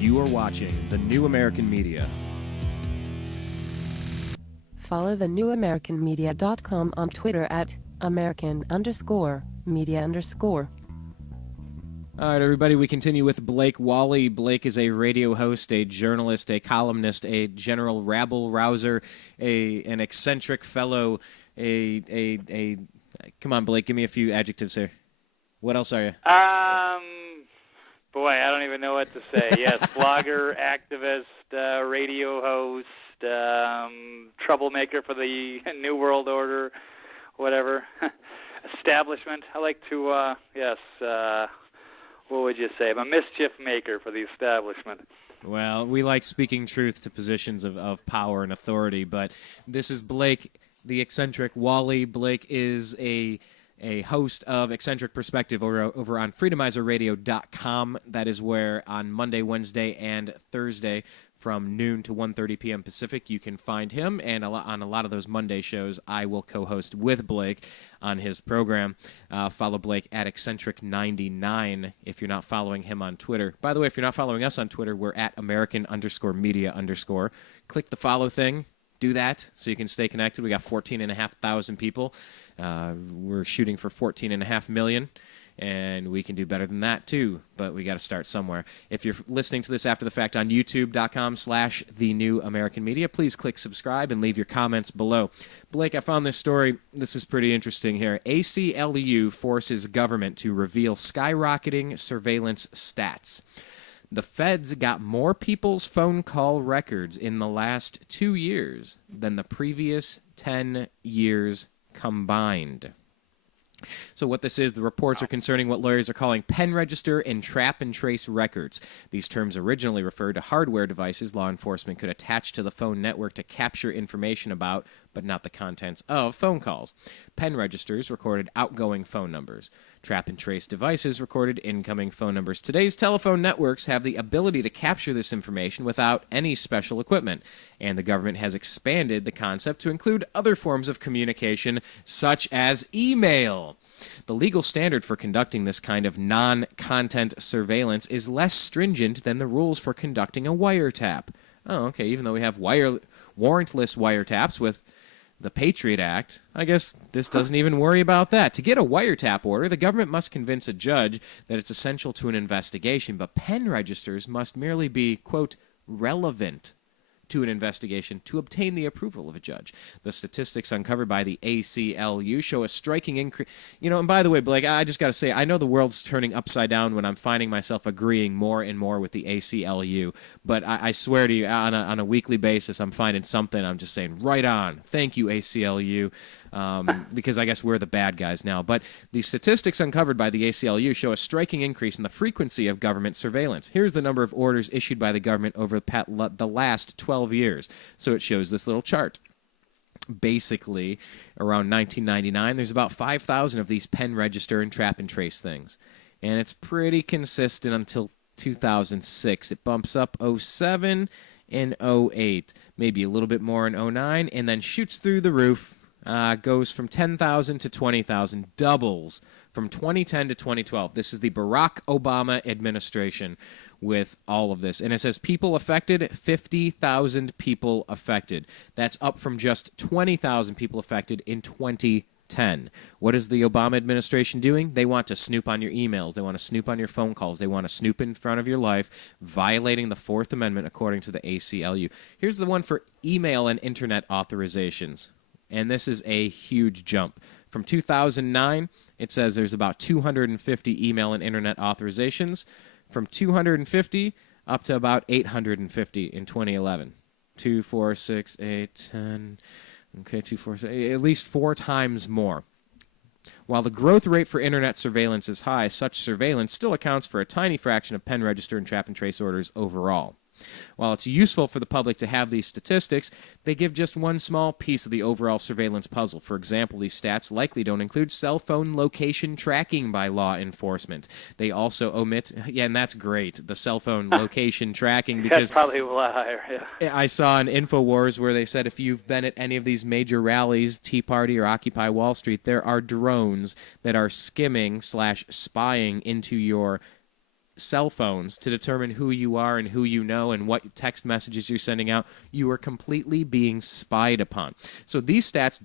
You are watching The New American Media. Follow thenewamericanmedia.com on Twitter at American_media_. All right, everybody, we continue with Blake Walley. Blake is a radio host, a journalist, a columnist, a general rabble-rouser, an eccentric fellow, Come on, Blake, give me a few adjectives here. What else are you? Boy, I don't even know what to say. Yes, blogger, activist, radio host, troublemaker for the New World Order, whatever. Establishment. I like to, what would you say? I'm a mischief maker for the establishment. Well, we like speaking truth to positions of power and authority, but this is Blake, the eccentric Walley. Blake is a host of Eccentric Perspective over on freedomizerradio.com. That is where on Monday, Wednesday, and Thursday from noon to 1:30 p.m. Pacific, you can find him. And on a lot of those Monday shows, I will co-host with Blake on his program. Follow Blake at Eccentric99 if you're not following him on Twitter. By the way, if you're not following us on Twitter, we're at American_media_. Click the follow thing. Do that so you can stay connected. We got 14,500 people. We're shooting for 14.5 million, and we can do better than that too, but we got to start somewhere. If you're listening to this after the fact on youtube.com/The New American Media, please click subscribe and leave your comments below. Blake, I found this story. This is pretty interesting here. ACLU forces government to reveal skyrocketing surveillance stats. The feds got more people's phone call records in the last 2 years than the previous 10 years combined. So what this is, the reports are concerning what lawyers are calling pen register and trap and trace records. These terms originally referred to hardware devices law enforcement could attach to the phone network to capture information about, but not the contents of, phone calls. Pen registers recorded outgoing phone numbers. Trap and trace devices recorded incoming phone numbers. Today's telephone networks have the ability to capture this information without any special equipment, and the government has expanded the concept to include other forms of communication, such as email. The legal standard for conducting this kind of non-content surveillance is less stringent than the rules for conducting a wiretap. Oh, okay, even though we have warrantless wiretaps with the Patriot Act, I guess this doesn't even worry about that. To get a wiretap order, the government must convince a judge that it's essential to an investigation, but pen registers must merely be, quote, relevant to an investigation to obtain the approval of a judge. The statistics uncovered by the ACLU show a striking increase. And by the way, Blake, I just got to say, I know the world's turning upside down when I'm finding myself agreeing more and more with the ACLU, but I swear to you, on a weekly basis, I'm finding something. I'm just saying, right on. Thank you, ACLU. Because I guess we're the bad guys now. But the statistics uncovered by the ACLU show a striking increase in the frequency of government surveillance. Here's the number of orders issued by the government over the last 12 years. So it shows this little chart. Basically, around 1999, there's about 5,000 of these pen register and trap and trace things. And it's pretty consistent until 2006. It bumps up 07 and 08, maybe a little bit more in 09, and then shoots through the roof. Goes from 10,000 to 20,000, doubles from 2010 to 2012. This is the Barack Obama administration with all of this. And it says people affected, 50,000 people affected. That's up from just 20,000 people affected in 2010. What is the Obama administration doing? They want to snoop on your emails. They want to snoop on your phone calls. They want to snoop in front of your life, violating the Fourth Amendment according to the ACLU. Here's the one for email and internet authorizations. And this is a huge jump. From 2009, it says there's about 250 email and internet authorizations. From 250 up to about 850 in 2011. 2, 4, 6, 8, 10. Okay, 2, 4, 6, at least 4 times more. While the growth rate for internet surveillance is high, such surveillance still accounts for a tiny fraction of pen register and trap and trace orders overall. While it's useful for the public to have these statistics, they give just one small piece of the overall surveillance puzzle. For example, these stats likely don't include cell phone location tracking by law enforcement. They also omit, and that's great, the cell phone location tracking, because that's probably a lot higher. Yeah. I saw an InfoWars where they said if you've been at any of these major rallies, Tea Party or Occupy Wall Street, there are drones that are skimming/spying into your cell phones to determine who you are and who you know and what text messages you're sending out, you are completely being spied upon. So these stats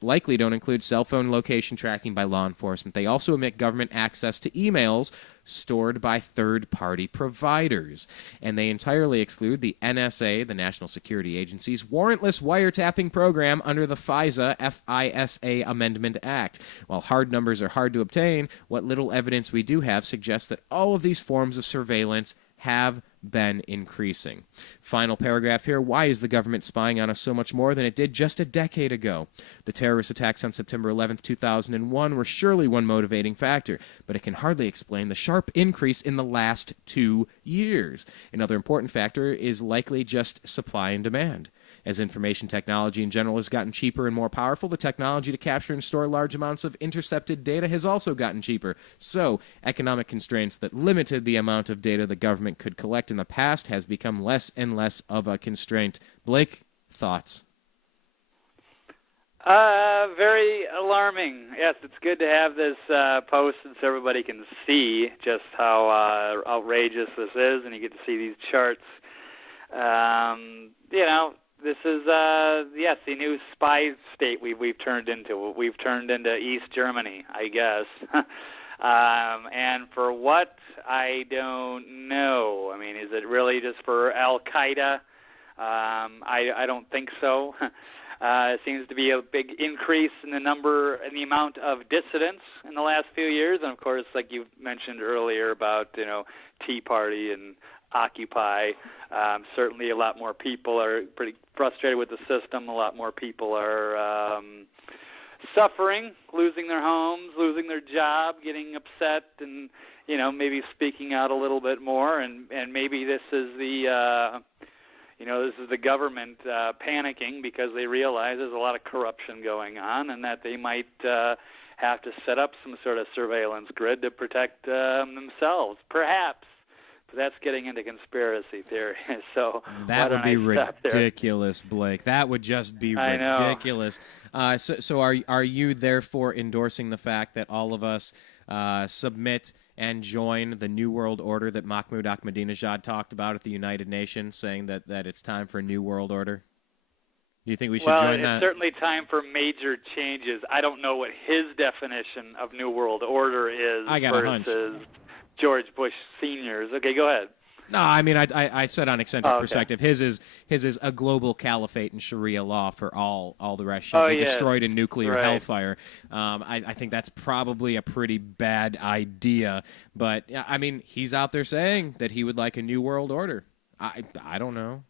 likely don't include cell phone location tracking by law enforcement. They also omit government access to emails stored by third-party providers. And they entirely exclude the NSA, the National Security Agency's warrantless wiretapping program under the FISA Amendment Act. While hard numbers are hard to obtain, what little evidence we do have suggests that all of these forms of surveillance have been increasing. Final paragraph here. Why is the government spying on us so much more than it did just a decade ago? The terrorist attacks on September 11th, 2001 were surely one motivating factor, but it can hardly explain the sharp increase in the last 2 years. Another important factor is likely just supply and demand. As information technology in general has gotten cheaper and more powerful, the technology to capture and store large amounts of intercepted data has also gotten cheaper. So, economic constraints that limited the amount of data the government could collect in the past has become less and less of a constraint. Blake, thoughts? Very alarming. Yes, it's good to have this posted so everybody can see just how outrageous this is, and you get to see these charts. This is, yes, the new spy state we've turned into. We've turned into East Germany, I guess. And for what, I don't know. I mean, is it really just for Al-Qaeda? I don't think so. It seems to be a big increase in the amount of dissidents in the last few years. And, of course, like you mentioned earlier about, Tea Party and Occupy, certainly a lot more people are pretty frustrated with the system. A lot more people are suffering, losing their homes, losing their job, getting upset, and maybe speaking out a little bit more. And maybe this is the government panicking because they realize there's a lot of corruption going on, and that they might have to set up some sort of surveillance grid to protect themselves, perhaps. That's getting into conspiracy theory. So that would be ridiculous, Blake. That would just be ridiculous. So are you therefore endorsing the fact that all of us submit and join the New World Order that Mahmoud Ahmadinejad talked about at the United Nations, saying that it's time for a New World Order? Do you think we should join that? Well, it's certainly time for major changes. I don't know what his definition of New World Order is. I got a hunch. George Bush Sr.'s. Okay, go ahead. No, I mean, I said on eccentric perspective. His is a global caliphate and Sharia law for all the rest should be destroyed in nuclear hellfire. I think that's probably a pretty bad idea. But, I mean, he's out there saying that he would like a new world order. I don't know.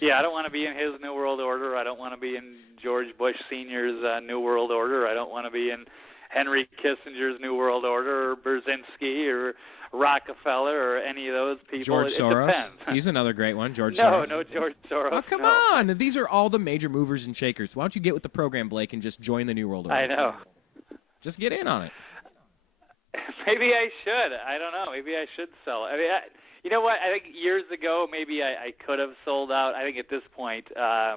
Yeah, I don't want to be in his New World Order. I don't want to be in George Bush Sr.'s New World Order. I don't want to be in Henry Kissinger's New World Order, or Brzezinski, or Rockefeller, or any of those people. George Soros. Depends. He's another great one. Soros. No, George Soros. Oh, come on. These are all the major movers and shakers. Why don't you get with the program, Blake, and just join the New World Order? I know. Just get in on it. Maybe I should. I don't know. Maybe I should sell it. I mean, you know what? I think years ago, maybe I could have sold out. I think at this point, I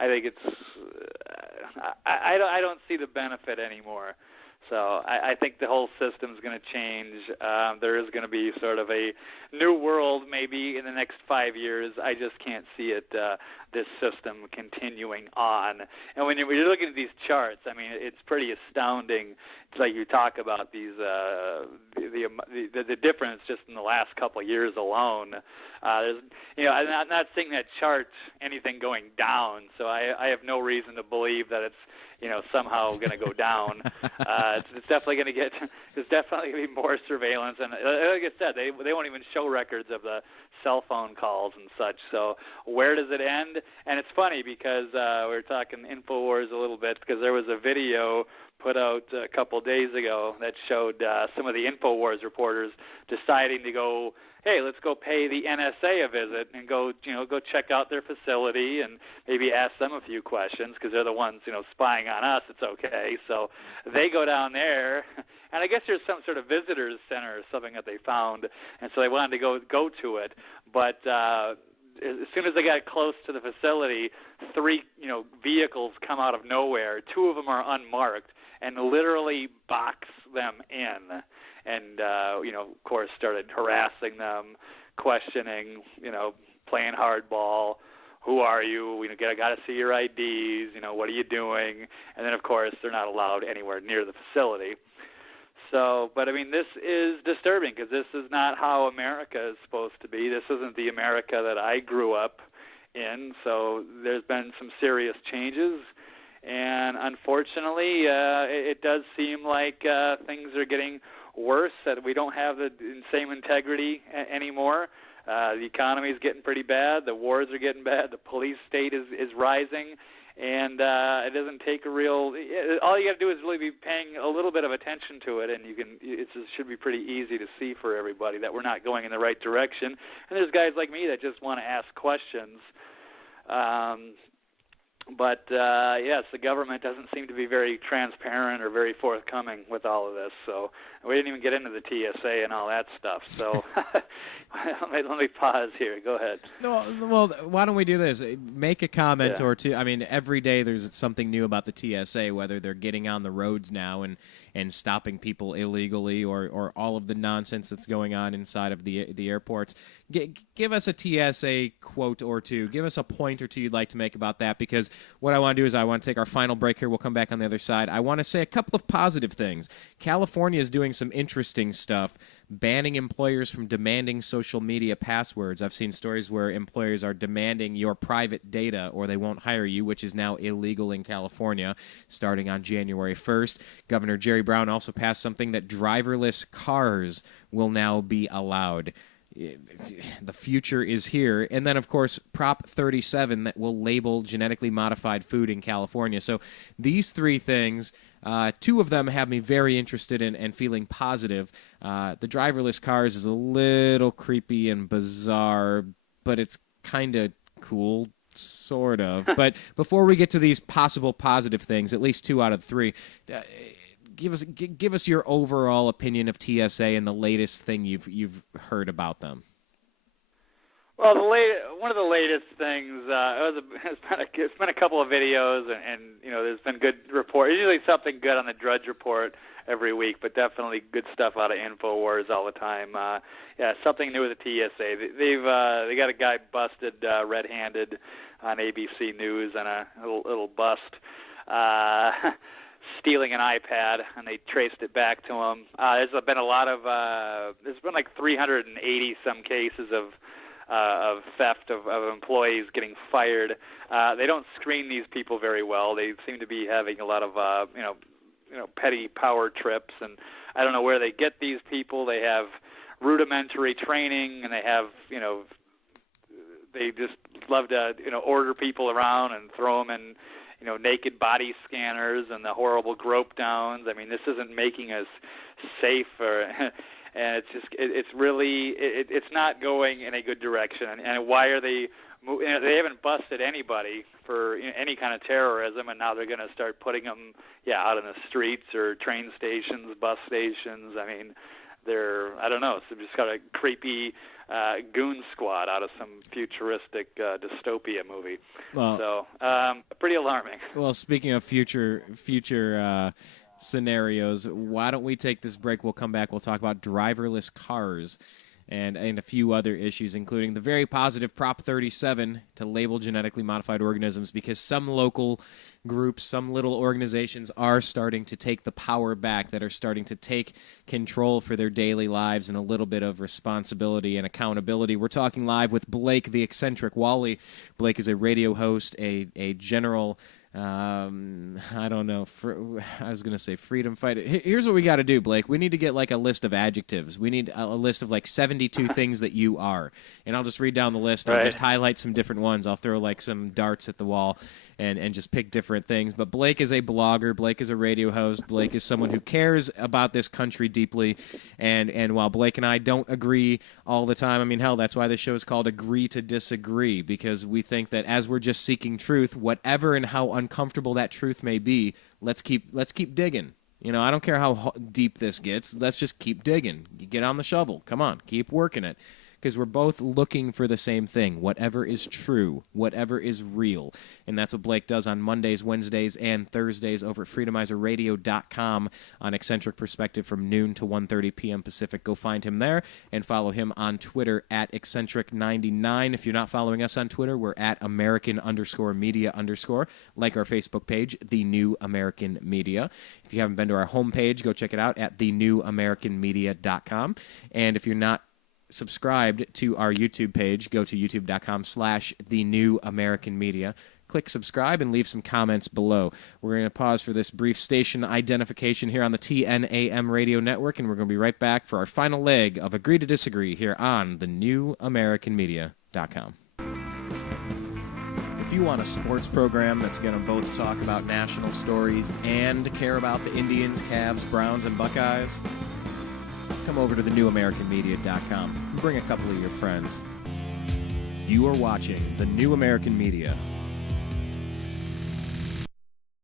think it's. I don't see the benefit anymore. So I think the whole system's going to change. There is going to be sort of a new world maybe in the next 5 years. I just can't see it, this system continuing on. And when you're looking at these charts, I mean, it's pretty astounding. It's like you talk about these the difference just in the last couple of years alone. I'm not seeing that chart anything going down, so I have no reason to believe that it's somehow going to go down. It's definitely going to get. There's definitely going to be more surveillance, and like I said, they won't even show records of the cell phone calls and such. So where does it end? And it's funny because we were talking InfoWars a little bit because there was a video put out a couple days ago that showed some of the InfoWars reporters deciding to go, hey, let's go pay the NSA a visit and go check out their facility and maybe ask them a few questions because they're the ones, spying on us. It's okay. So they go down there, and I guess there's some sort of visitors center or something that they found, and so they wanted to go to it. But as soon as they got close to the facility, 3 vehicles come out of nowhere. 2 of them are unmarked and literally box them in. and of course, started harassing them, questioning, playing hardball. Who are you? I got to see your IDs. What are you doing? And then, of course, they're not allowed anywhere near the facility. So, but I mean, this is disturbing because this is not how America is supposed to be. This isn't the America that I grew up in. So there's been some serious changes. And unfortunately, it does seem like things are getting worse, that we don't have the same integrity anymore. The economy is getting pretty bad. The wars are getting bad. The police state is rising. And it doesn't take a real. All you got to do is really be paying a little bit of attention to it, and it should be pretty easy to see for everybody that we're not going in the right direction. And there's guys like me that just want to ask questions. But yes, the government doesn't seem to be very transparent or very forthcoming with all of this. So we didn't even get into the TSA and all that stuff. So let me pause here. Go ahead. No, well, why don't we do this? Make a comment or two. I mean, every day there's something new about the TSA, whether they're getting on the roads now and stopping people illegally or all of the nonsense that's going on inside of the airports. Give us a TSA quote or two. Give us a point or two you'd like to make about that, because what I want to do is I want to take our final break here. We'll come back on the other side. I want to say a couple of positive things. California is doing some interesting stuff, banning employers from demanding social media passwords. I've seen stories where employers are demanding your private data or they won't hire you, which is now illegal in California starting on January 1st. Governor Jerry Brown also passed something that driverless cars will now be allowed. The future is here. And then, of course, Prop 37 that will label genetically modified food in California. So these three things, two of them have me very interested in and feeling positive. The driverless cars is a little creepy and bizarre, but it's kind of cool, sort of. But before we get to these possible positive things, at least 2 out of 3, give us your overall opinion of TSA and the latest thing you've heard about them. Well, one of the latest things it's been a couple of videos, and there's been good reports. Usually something good on the Drudge Report every week, but definitely good stuff out of InfoWars all the time. Something new with the TSA. They got a guy busted red-handed on ABC News on a little bust. Stealing an iPad, and they traced it back to him. There's been a lot of there's been like 380 some cases of theft of employees getting fired. They don't screen these people very well. They seem to be having a lot of petty power trips, and I don't know where they get these people. They have rudimentary training, and they have they just love to order people around and throw them in naked body scanners and the horrible grope downs. I mean, this isn't making us safe, and it's really not going in a good direction. And why are they? They haven't busted anybody for any kind of terrorism, and now they're going to start putting them out in the streets or train stations, bus stations. I mean, I don't know. So just got a creepy goon squad out of some futuristic dystopia movie. Well, so pretty alarming. Well, speaking of future scenarios, why don't we take this break? We'll come back. We'll talk about driverless cars and a few other issues, including the very positive Prop 37 to label genetically modified organisms, because some local groups, some little organizations are starting to take the power back, that are starting to take control for their daily lives and a little bit of responsibility and accountability. We're talking live with Blake, the eccentric Walley. Blake is a radio host, a general I don't know. I was going to say freedom fighter. Here's what we got to do, Blake. We need to get like a list of adjectives. We need a list of like 72 things that you are. And I'll just read down the list. I'll just highlight some different ones. I'll throw like some darts at the wall and just pick different things. But Blake is a blogger. Blake is a radio host. Blake is someone who cares about this country deeply. And while Blake and I don't agree all the time, I mean, hell, that's why this show is called Agree to Disagree, because we think that as we're just seeking truth, whatever and how uncomfortable that truth may be, let's keep digging. I don't care how deep this gets. Let's just keep digging. You get on the shovel. Come on, keep working it. because we're both looking for the same thing, whatever is true, whatever is real. And that's what Blake does on Mondays, Wednesdays, and Thursdays over at freedomizerradio.com on Eccentric Perspective from noon to 1:30 p.m. Pacific. Go find him there and follow him on Twitter at eccentric99. If you're not following us on Twitter, we're at American_media_. Like our Facebook page, The New American Media. If you haven't been to our homepage, go check it out at thenewamericanmedia.com. And if you're not subscribed to our YouTube page, go to youtube.com/thenewamericanmedia. Click subscribe and leave some comments below. We're going to pause for this brief station identification here on the TNAM radio network, and we're going to be right back for our final leg of Agree to Disagree here on thenewamericanmedia.com. If you want a sports program that's going to both talk about national stories and care about the Indians, Cavs, Browns, and Buckeyes, come over to thenewamericanmedia.com and bring a couple of your friends. You are watching The New American Media.